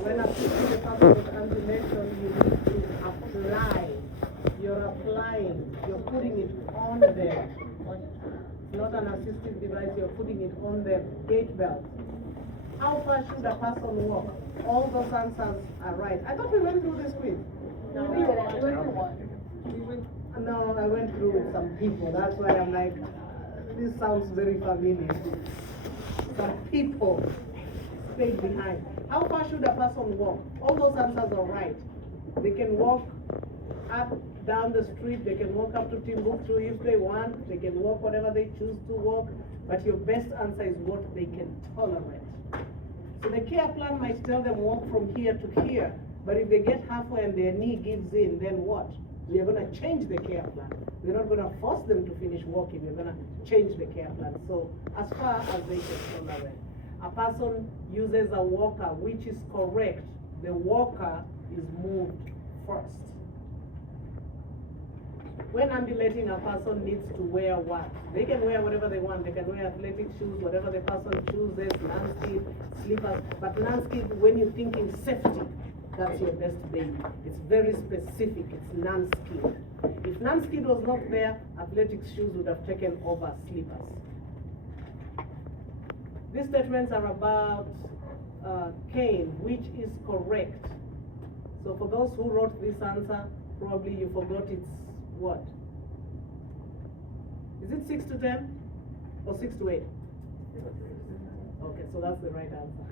When assisting the person with ambulation, you need to apply. You're applying. You're putting it on them. Not an assistive device. You're putting it on the gait belt. How far should a person walk? All those answers are right. I thought we went through this quiz. No, we went through one. No, I went through with some people. That's why I'm like, this sounds very familiar. Some people stayed behind. How far should a person walk? All those answers are right. They can walk up, down the street. They can walk up to Timbuktu if they want. They can walk whatever they choose to walk. But your best answer is what they can tolerate. So the care plan might tell them walk from here to here. But if they get halfway and their knee gives in, then what? We are going to change the care plan. We're not going to force them to finish walking. We're going to change the care plan. So as far as they can tolerate. A person uses a walker, which is correct. The walker is moved first. When ambulating, a person needs to wear what? They can wear whatever they want. They can wear athletic shoes, whatever the person chooses, non-skid, slippers. But non-skid, when you're thinking safety, that's your best baby. It's very specific. It's non-skid. If non-skid was not there, athletic shoes would have taken over slippers. These statements are about cane, which is correct. So for those who wrote this answer, probably you forgot it's what? Is it 6 to 10 or 6 to 8? Okay, so that's the right answer.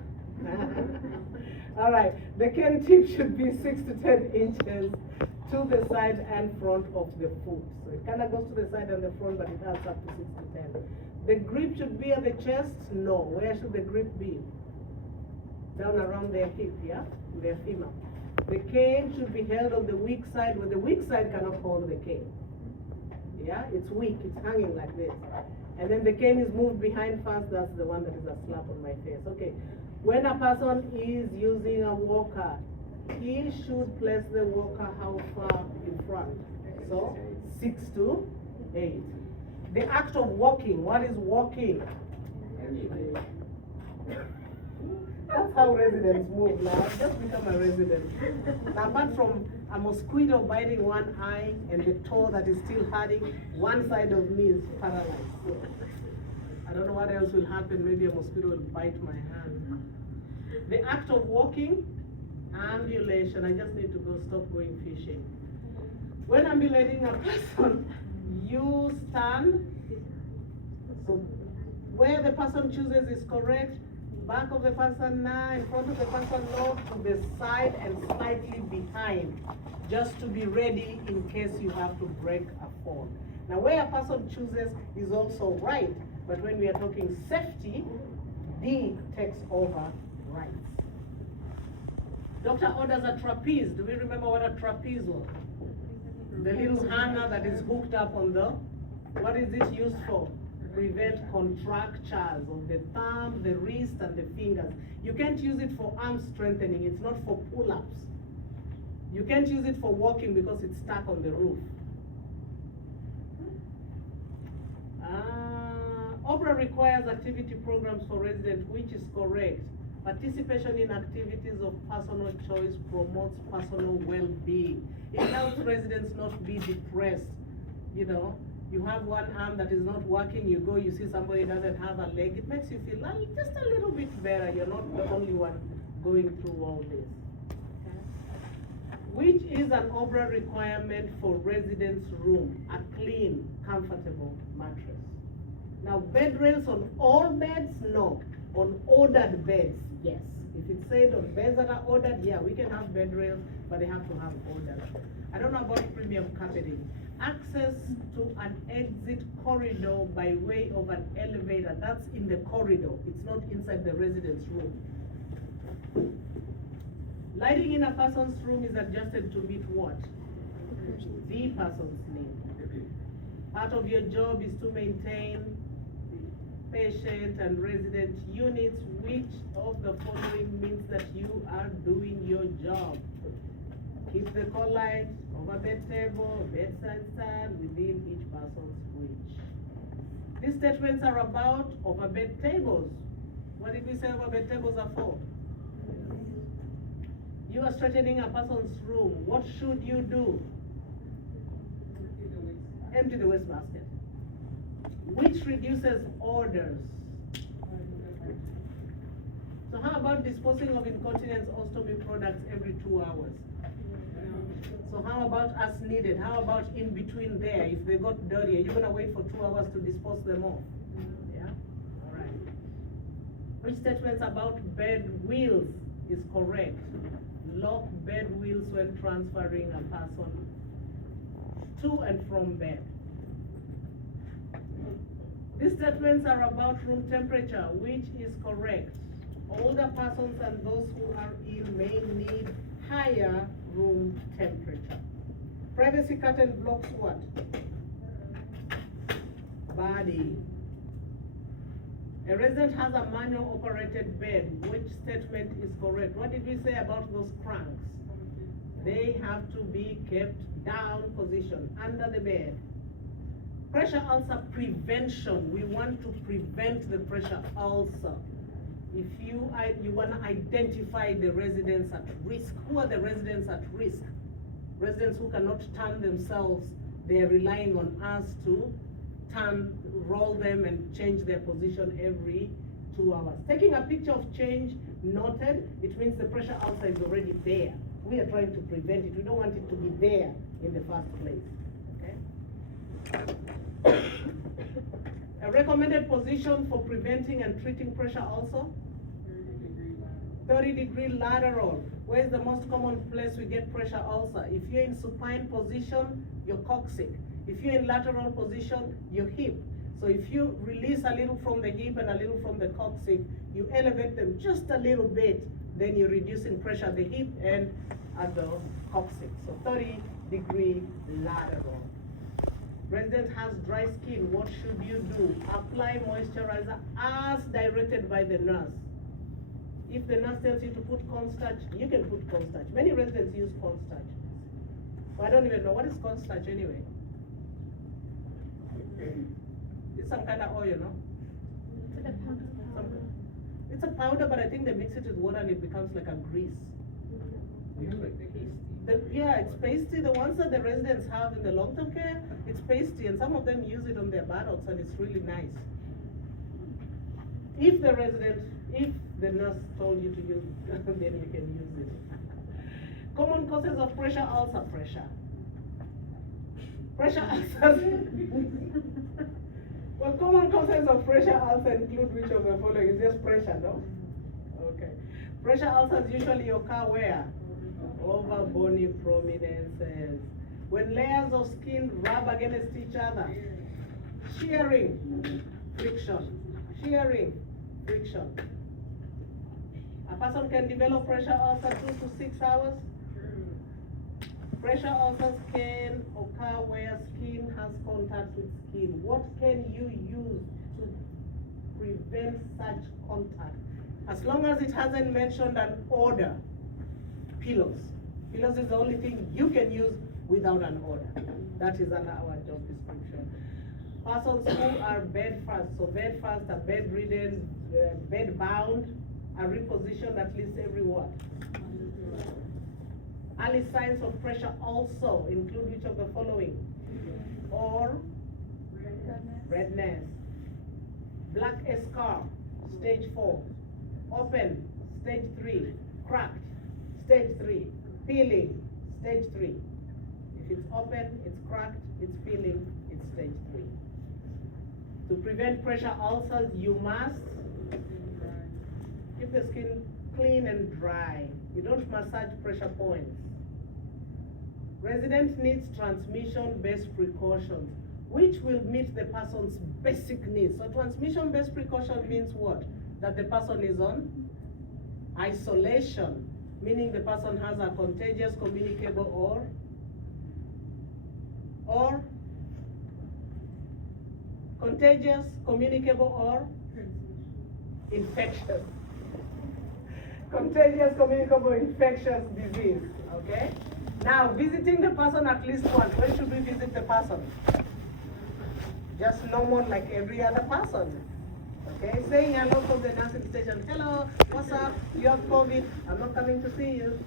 All right, the cane tip should be 6 to 10 inches to the side and front of the foot. So it kind of goes to the side and the front, but it adds up to 6 to 10. The grip should be at the chest? No. Where should the grip be? Down around their hip, yeah? Their femur. The cane should be held on the weak side, where the weak side cannot hold the cane. Yeah, it's weak, it's hanging like this. And then the cane is moved behind first, that's the one that is a slap on my face. Okay, when a person is using a walker, he should place the walker how far in front? So, 6 to 8. The act of walking, what is walking? That's how residents move now. I've just become a resident. Now, apart from a mosquito biting one eye and the toe that is still hurting, one side of me is paralyzed. So I don't know what else will happen. Maybe a mosquito will bite my hand. The act of walking, ambulation. I just need to go stop going fishing. When ambulating a person, you stand. So where the person chooses is correct. Back of the person now, in front of the person no, to the side and slightly behind, just to be ready in case you have to break a fall. Now where a person chooses is also right, but when we are talking safety, D takes over right. Doctor orders a trapeze. Do we remember what a trapeze was? The little hanger that is hooked up on the, what is it used for? Prevent contractures of the thumb, the wrist, and the fingers. You can't use it for arm strengthening. It's not for pull-ups. You can't use it for walking because it's stuck on the roof. OBRA requires activity programs for residents, which is correct. Participation in activities of personal choice promotes personal well-being. It helps residents not be depressed. You know, you have one arm that is not working, you go, you see somebody doesn't have a leg, it makes you feel like just a little bit better. You're not the only one going through all this. Okay. Which is an OBRA requirement for residents' room? A clean, comfortable mattress. Now, bed rails on all beds? No. On ordered beds, yes. If it's said on beds that are ordered, yeah, we can have bed rails, but they have to have orders. I don't know about premium carpeting. Access to an exit corridor by way of an elevator. That's in the corridor. It's not inside the resident's room. Lighting in a person's room is adjusted to meet what? The person's need. Part of your job is to maintain patient and resident units. Which of the following means that you are doing your job? Keep the call light, overbed table, bedside stand within each person's reach. These statements are about overbed tables. What did we say overbed tables are for? You are straightening a person's room. What should you do? Empty the wastebasket. Which reduces odors. So how about disposing of incontinence ostomy products every 2 hours? So how about as needed? How about in between there? If they got dirty, are you gonna wait for 2 hours to dispose them off? Yeah? All right. Which statements about bed wheels is correct? Lock bed wheels when transferring a person to and from bed. These statements are about room temperature, which is correct. Older persons and those who are ill may need higher room temperature. Privacy curtain blocks what? Body. A resident has a manual operated bed. Which statement is correct? What did we say about those cranks? They have to be kept down position under the bed. Pressure ulcer prevention. We want to prevent the pressure ulcer. If you want to identify the residents at risk. Who are the residents at risk? Residents who cannot turn themselves. They are relying on us to roll them and change their position every 2 hours. Taking a picture of change noted, it means the pressure ulcer is already there. We are trying to prevent it. We don't want it to be there in the first place. Okay? A recommended position for preventing and treating pressure ulcer? 30-degree lateral. Where is the most common place we get pressure ulcer? If you're in supine position, you're coccyx. If you're in lateral position, your hip. So if you release a little from the hip and a little from the coccyx, you elevate them just a little bit, then you're reducing pressure at the hip and at the coccyx. So 30-degree lateral. Resident has dry skin. What should you do? Apply moisturizer as directed by the nurse. If the nurse tells you to put cornstarch, you can put cornstarch. Many residents use cornstarch. Well, I don't even know what is cornstarch anyway. It's some kind of oil, no? It's a powder, but I think they mix it with water and it becomes like a grease. Yeah, it's pasty. The ones that the residents have in the long-term care, it's pasty, and some of them use it on their buttocks, and it's really nice. If the nurse told you to use it, then you can use it. Common causes of pressure ulcer. Pressure ulcers. Well, common causes of pressure ulcer include which of the following? Is just pressure, no? Okay. Pressure ulcers usually occur where? Over bony prominences. When layers of skin rub against each other. Shearing, friction. Shearing, friction. A person can develop pressure ulcer 2 to 6 hours. Pressure ulcers can occur where skin has contact with skin. What can you use to prevent such contact? As long as it hasn't mentioned an odor, pillows. Pillows is the only thing you can use without an odor. That is under our job description. Persons who are bedfast, so bedfast are bedridden, bedbound, are repositioned at least every what? Early signs of pressure also include which of the following? Or redness. Black scar, stage 4. Open, stage 3. Cracked, stage 3. Peeling, stage 3. If it's open, it's cracked, it's peeling, it's stage 3. To prevent pressure ulcers, you must keep the skin clean and dry. You don't massage pressure points. Resident needs transmission-based precautions, which will meet the person's basic needs. So transmission-based precaution means what? That the person is on isolation, meaning the person has a contagious, communicable, or contagious, communicable, or infectious. Contagious, communicable, infectious disease, okay? Now, visiting the person at least once. When should we visit the person? Just normal like every other person, Okay, saying hello from the nursing station. Hello, what's up? You have COVID. I'm not coming to see you.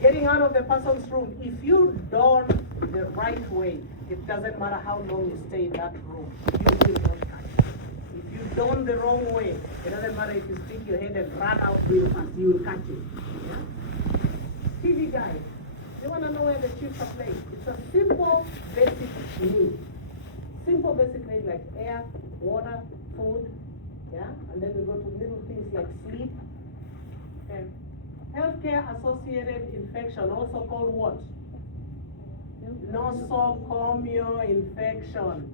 Getting out of the person's room. If you don't the right way, it doesn't matter how long you stay in that room, you will not catch it. If you don't the wrong way, it doesn't matter if you stick your head and run out real fast, you will catch it. Yeah? TV guys, you want to know where the chips are placed? It's a simple, basic need. Simple basic needs like air, water, food, yeah? And then we go to little things like sleep. Okay. Healthcare associated infection, also called what? Nosocomial infection.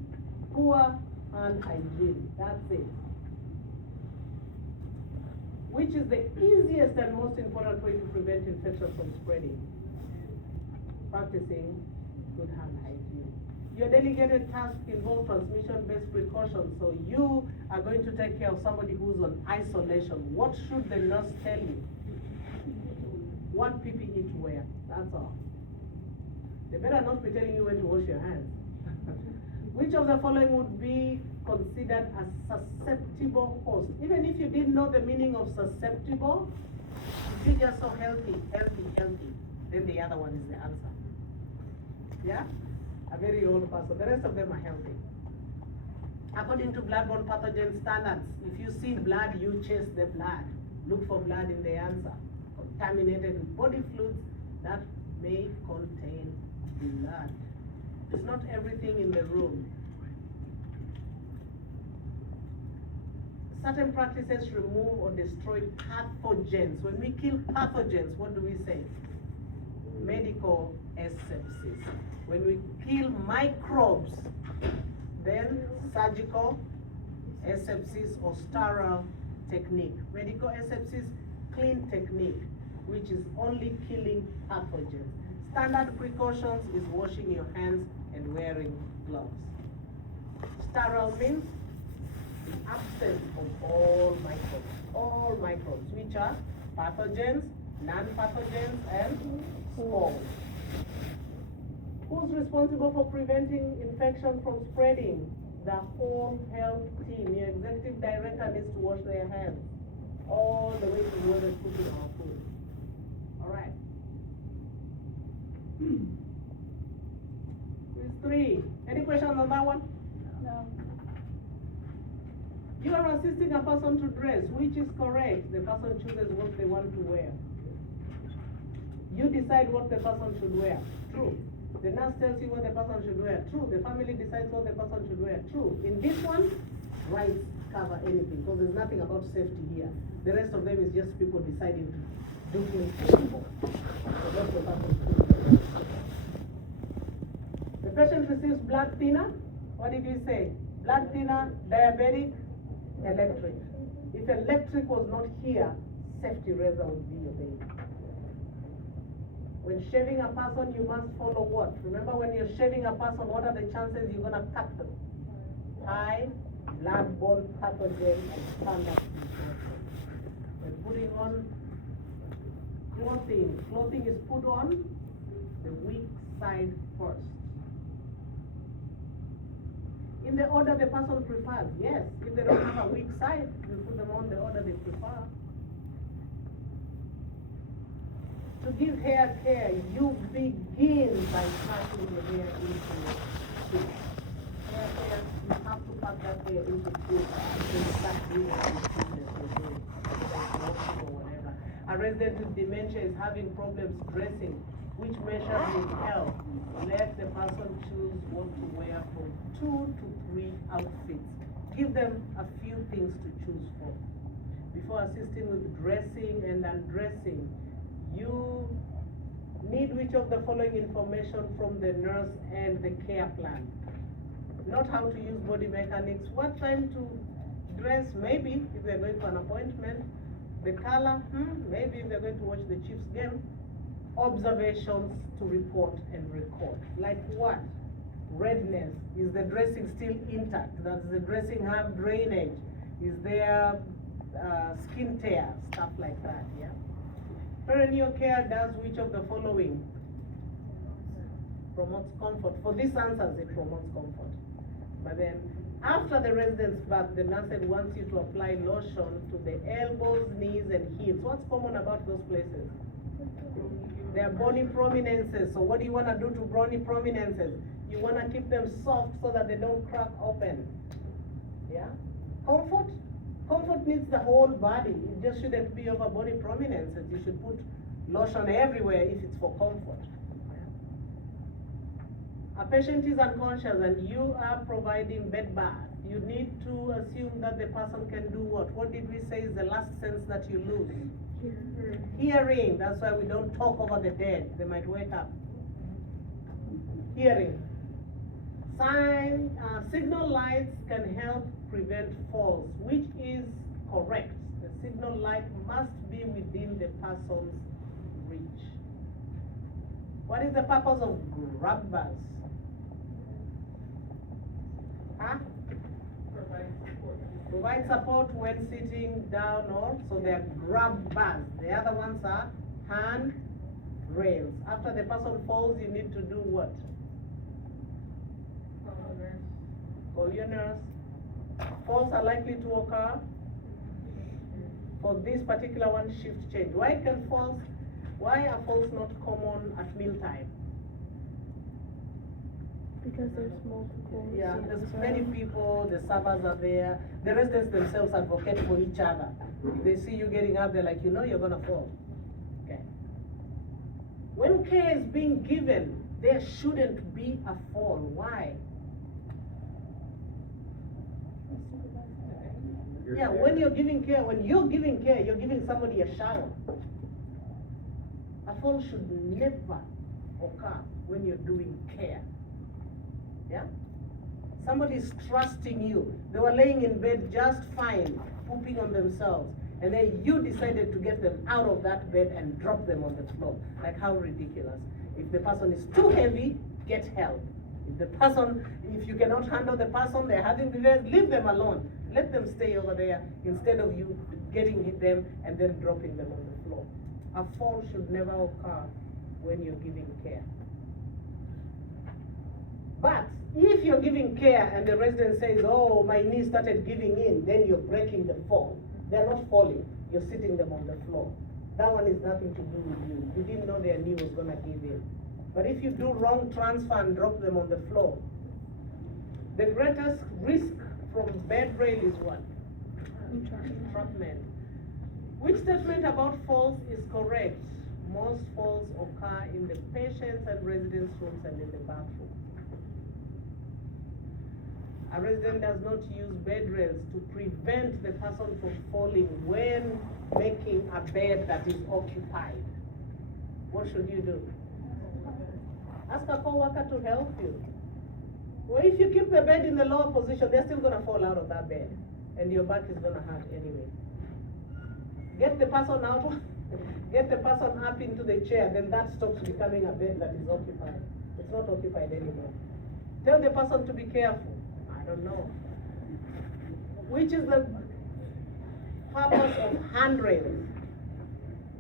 Poor hand hygiene, that's it. Which is the easiest and most important way to prevent infection from spreading? Practicing good hand hygiene. Your delegated task involves transmission-based precautions. So you are going to take care of somebody who's on isolation. What should the nurse tell you? What PPE to wear, that's all. They better not be telling you when to wash your hands. Which of the following would be considered a susceptible host? Even if you didn't know the meaning of susceptible, if you just so healthy, then the other one is the answer. Yeah? A very old person. The rest of them are healthy. According to bloodborne pathogen standards, if you see blood, you chase the blood. Look for blood in the answer. Contaminated with body fluids that may contain blood. It's not everything in the room. Certain practices remove or destroy pathogens. When we kill pathogens, what do we say? Medical asepsis. When we kill microbes, then surgical asepsis or sterile technique. Medical asepsis, clean technique, which is only killing pathogens. Standard precautions is washing your hands and wearing gloves. Sterile means the absence of all microbes, which are pathogens, non-pathogens, and spores. Who's responsible for preventing infection from spreading? The whole health team. Your executive director needs to wash their hands all the way to where they're cooking our food. All right. Quiz 3. Any questions on that one? No. You are assisting a person to dress, which is correct. The person chooses what they want to wear. You decide what the person should wear. True. The nurse tells you what the person should wear. True. The family decides what the person should wear. True. In this one, rights cover anything, because there's nothing about safety here. The rest of them is just people deciding to do things for people. So that's the person should do. The patient receives blood thinner. What did you say? Blood thinner, diabetic, electric. If electric was not here, safety razor would be your baby. When shaving a person, you must follow what? Remember, when you're shaving a person, what are the chances you're going to cut them? High blood-borne pathogen and standard infection. When putting on clothing is put on the weak side first. In the order the person prefers, yes. If they don't have a weak side, you put them on the order they prefer. To give hair care, you begin by packing the hair into tube. Hair care, you have to pack that hair into tube and start doing or whatever. A resident with dementia is having problems dressing. Which measures will help? Let the person choose what to wear from 2 to 3 outfits. Give them a few things to choose from. Before assisting with dressing and undressing, you need which of the following information from the nurse and the care plan? Not how to use body mechanics, what time to dress, maybe if they're going for an appointment. The color, maybe if they're going to watch the Chiefs game. Observations to report and record. Like what? Redness. Is the dressing still intact? Does the dressing have drainage? Is there skin tear? Stuff like that, yeah? Perineal care does which of the following? Promotes comfort. For these answers, it promotes comfort. But then After the resident's bath, the nurse wants you to apply lotion to the elbows, knees, and hips. What's common about those places? They are bony prominences. So what do you want to do to bony prominences? You want to keep them soft so that they don't crack open. Yeah? Comfort? Comfort needs the whole body. It just shouldn't be over bony prominences. You should put lotion everywhere if it's for comfort. A patient is unconscious and you are providing bed bath. You need to assume that the person can do what? What did we say is the last sense that you lose? Hearing. That's why we don't talk over the dead. They might wake up. Hearing. Signal lights can help prevent falls, which is correct. The signal light must be within the person's reach. What is the purpose of grab bars? Huh? Provide support when sitting down or, so they are grab bars. The other ones are hand rails. After the person falls, you need to do what? Call your nurse. Falls are likely to occur. For this particular one, shift change. Why are falls not common at mealtime? Because there's multiple. Yeah, there's many people, the servers are there, the residents themselves advocate for each other. If they see you getting up, they're like, you know you're gonna fall. Okay. When care is being given, there shouldn't be a fall. Why? Yeah, when you're giving care, you're giving somebody a shower. A fall should never occur when you're doing care. Yeah? Somebody's trusting you. They were laying in bed just fine, pooping on themselves, and then you decided to get them out of that bed and drop them on the floor. Like, how ridiculous. If the person is too heavy, get help. If you cannot handle the person, they're having the leave them alone. Let them stay over there instead of you getting them and then dropping them on the floor. A fall should never occur when you're giving care. But if you're giving care and the resident says, oh, my knee started giving in, then you're breaking the fall. They're not falling, you're sitting them on the floor. That one is nothing to do with you. You didn't know their knee was gonna give in. But if you do wrong transfer and drop them on the floor, the greatest risk from bed rail is what? Entrapment. Which statement about falls is correct? Most falls occur in the patients and residents' rooms and in the bathroom. A resident does not use bed rails to prevent the person from falling when making a bed that is occupied. What should you do? Ask a co-worker to help you. Well, if you keep the bed in the lower position, they're still gonna fall out of that bed, and your back is gonna hurt anyway. Get the person out, get the person up into the chair, then that stops becoming a bed that is occupied. It's not occupied anymore. Tell the person to be careful. I don't know. Which is the purpose of handrails?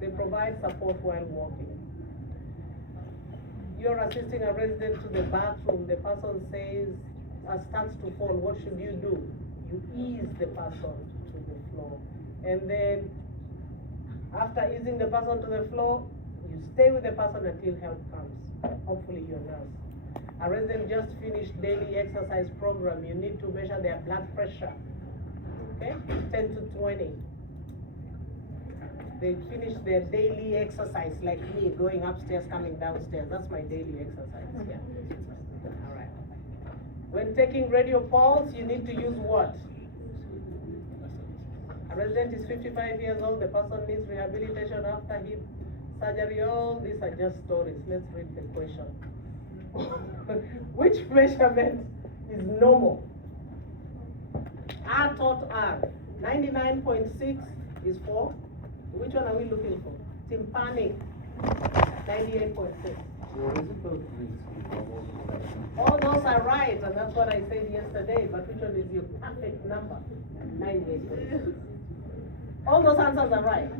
They provide support while walking. You're assisting a resident to the bathroom, the person starts to fall, what should you do? You ease the person to the floor. And then, after easing the person to the floor, you stay with the person until help comes. Hopefully your nurse. A resident just finished daily exercise program, you need to measure their blood pressure. Okay, 10 to 20. They finish their daily exercise like me, going upstairs, coming downstairs. That's my daily exercise. Yeah. All right. When taking radio pulse, you need to use what? A resident is 55 years old. The person needs rehabilitation after hip surgery. All these are just stories. Let's read the question. Which measurement is normal? R taught R. 99.6 is for? Which one are we looking for? Tympanic, 98.6. All those are right, and that's what I said yesterday, but which one is your perfect number? 98.6. All those answers are right,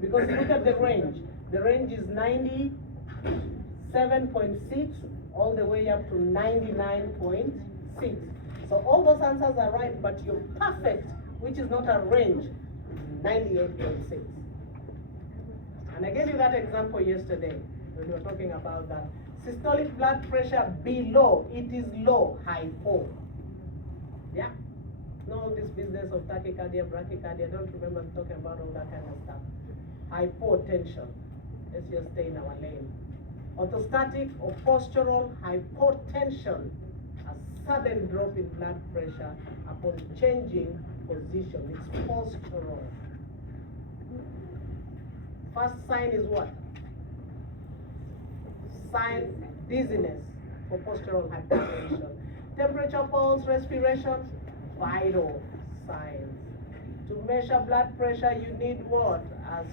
because look at the range. The range is 97.6 all the way up to 99.6. So all those answers are right, but your perfect, which is not a range, 98.6. And I gave you that example yesterday when we were talking about that. Systolic blood pressure below, it is low, hypo. Yeah? No, this business of tachycardia, brachycardia, I don't remember talking about all that kind of stuff. Hypotension. Let's just stay in our lane. Orthostatic or postural hypotension, a sudden drop in blood pressure upon changing position. It's postural. First sign is what? Sign dizziness for postural hypertension. Temperature, pulse, respiration, vital signs. To measure blood pressure, you need what? A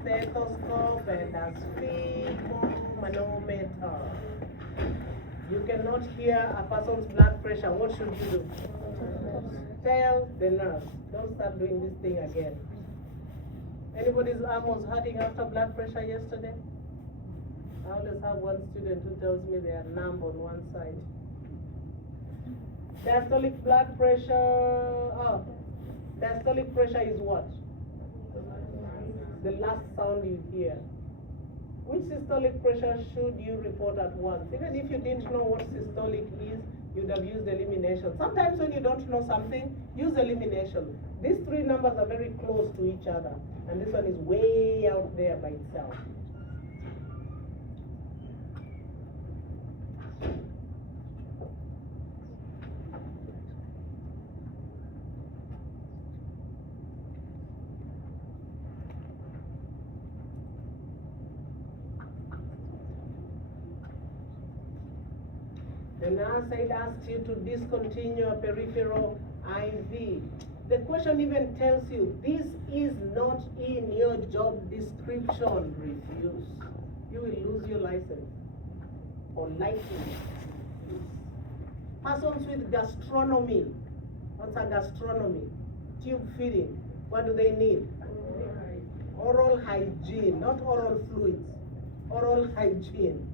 stethoscope and a sphygmomanometer. You cannot hear a person's blood pressure. What should you do? Tell the nurse. Don't start doing this thing again. Anybody's arm was hurting after blood pressure yesterday? I always have one student who tells me they are numb on one side. Diastolic blood pressure, diastolic pressure is what? The last sound you hear. Which systolic pressure should you report at once? Even if you didn't know what systolic is, you'd have used elimination. Sometimes when you don't know something, use elimination. These three numbers are very close to each other, and this one is way out there by itself. The nurse had asked you to discontinue a peripheral IV. The question even tells you, this is not in your job description. Refuse. You will lose your license or license. Persons with gastronomy. What's a gastronomy? Tube feeding. What do they need? Oral hygiene, not oral fluids. Oral hygiene.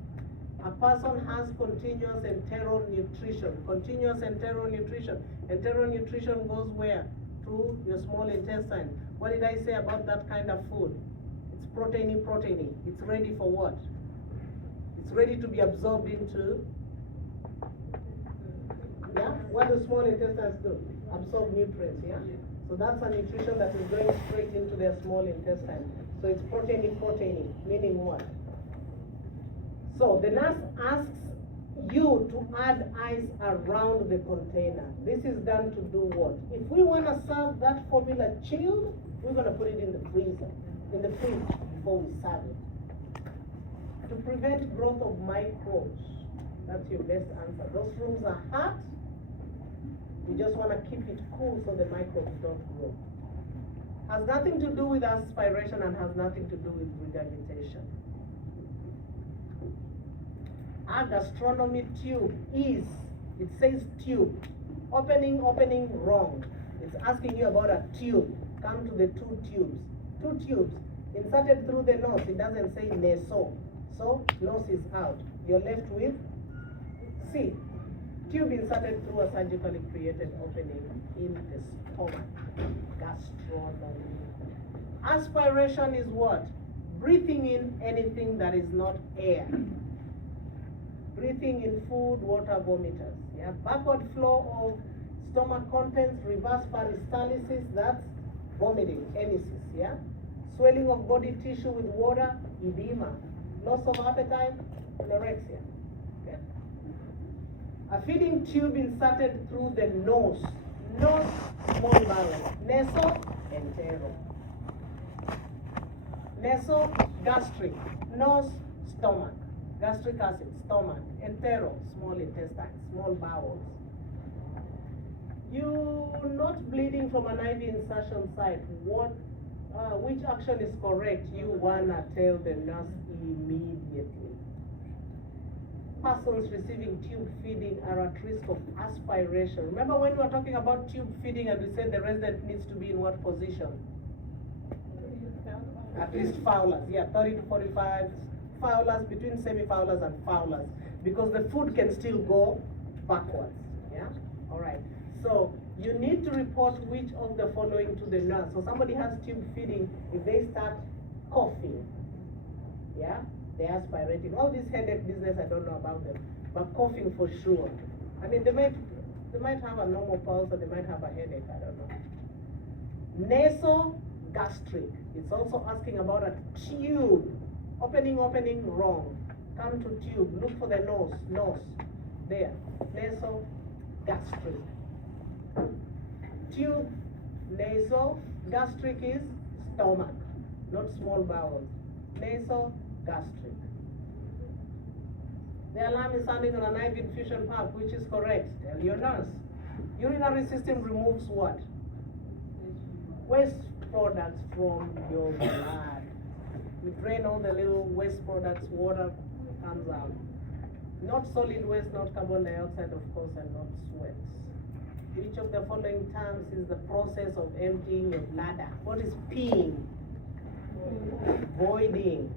A person has continuous enteral nutrition. Continuous enteral nutrition. Enteral nutrition goes where? Through your small intestine. What did I say about that kind of food? It's proteiny. It's ready for what? It's ready to be absorbed into, yeah? What do small intestines do? Absorb nutrients, yeah? So that's a nutrition that is going straight into their small intestine. So it's proteiny, meaning what? So the nurse asks you to add ice around the container. This is done to do what? If we want to serve that formula chilled, we're going to put it in the freezer, in the fridge before we serve it. To prevent growth of microbes, that's your best answer. Those rooms are hot. You just want to keep it cool so the microbes don't grow. Has nothing to do with aspiration and has nothing to do with regurgitation. A gastronomy tube is, it says tube. Opening, wrong. It's asking you about a tube. Come to the two tubes. Two tubes inserted through the nose. It doesn't say naso. So nose is out. You're left with C. Tube inserted through a surgically created opening in the stomach. Gastronomy. Aspiration is what? Breathing in anything that is not air. Breathing in food, water, vomiters. Yeah, backward flow of stomach contents, reverse peristalsis, that's vomiting, emesis. Yeah, swelling of body tissue with water, edema, loss of appetite, anorexia. Okay. A feeding tube inserted through the nose, small bowel, naso-enteral. Naso, gastric, nose, stomach. Gastric acid, stomach, enteral, small intestine, small bowels. You not bleeding from an IV insertion site. Which action is correct? You wanna tell the nurse immediately. Persons receiving tube feeding are at risk of aspiration. Remember when we were talking about tube feeding and we said the resident needs to be in what position? At least Fowler's, yeah, 30 to 45. Fowler's, between semi-Fowler's and Fowler's, because the food can still go backwards, yeah? All right. So you need to report which of the following to the nurse. So somebody has tube feeding, if they start coughing, yeah, they're aspirating. All this headache business, I don't know about them, but coughing for sure. I mean, they might have a normal pulse or they might have a headache, I don't know. Nasogastric, it's also asking about a tube. Opening, wrong. Come to tube, look for the nose, there. Nasogastric. Tube, nasogastric is stomach, not small bowels. Nasogastric. The alarm is sounding on an IV infusion pump, which is correct. Tell your nurse. Urinary system removes what? Waste products from your blood. You drain all the little waste products, water comes out. Not solid waste, not carbon dioxide, of course, and not sweat. Which of the following terms is the process of emptying your bladder? What is peeing? Voiding.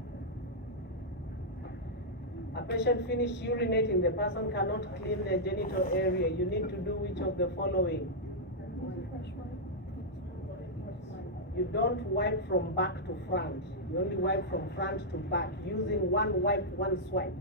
A patient finished urinating, the person cannot clean their genital area. You need to do which of the following? You don't wipe from back to front. You only wipe from front to back using one wipe, one swipe.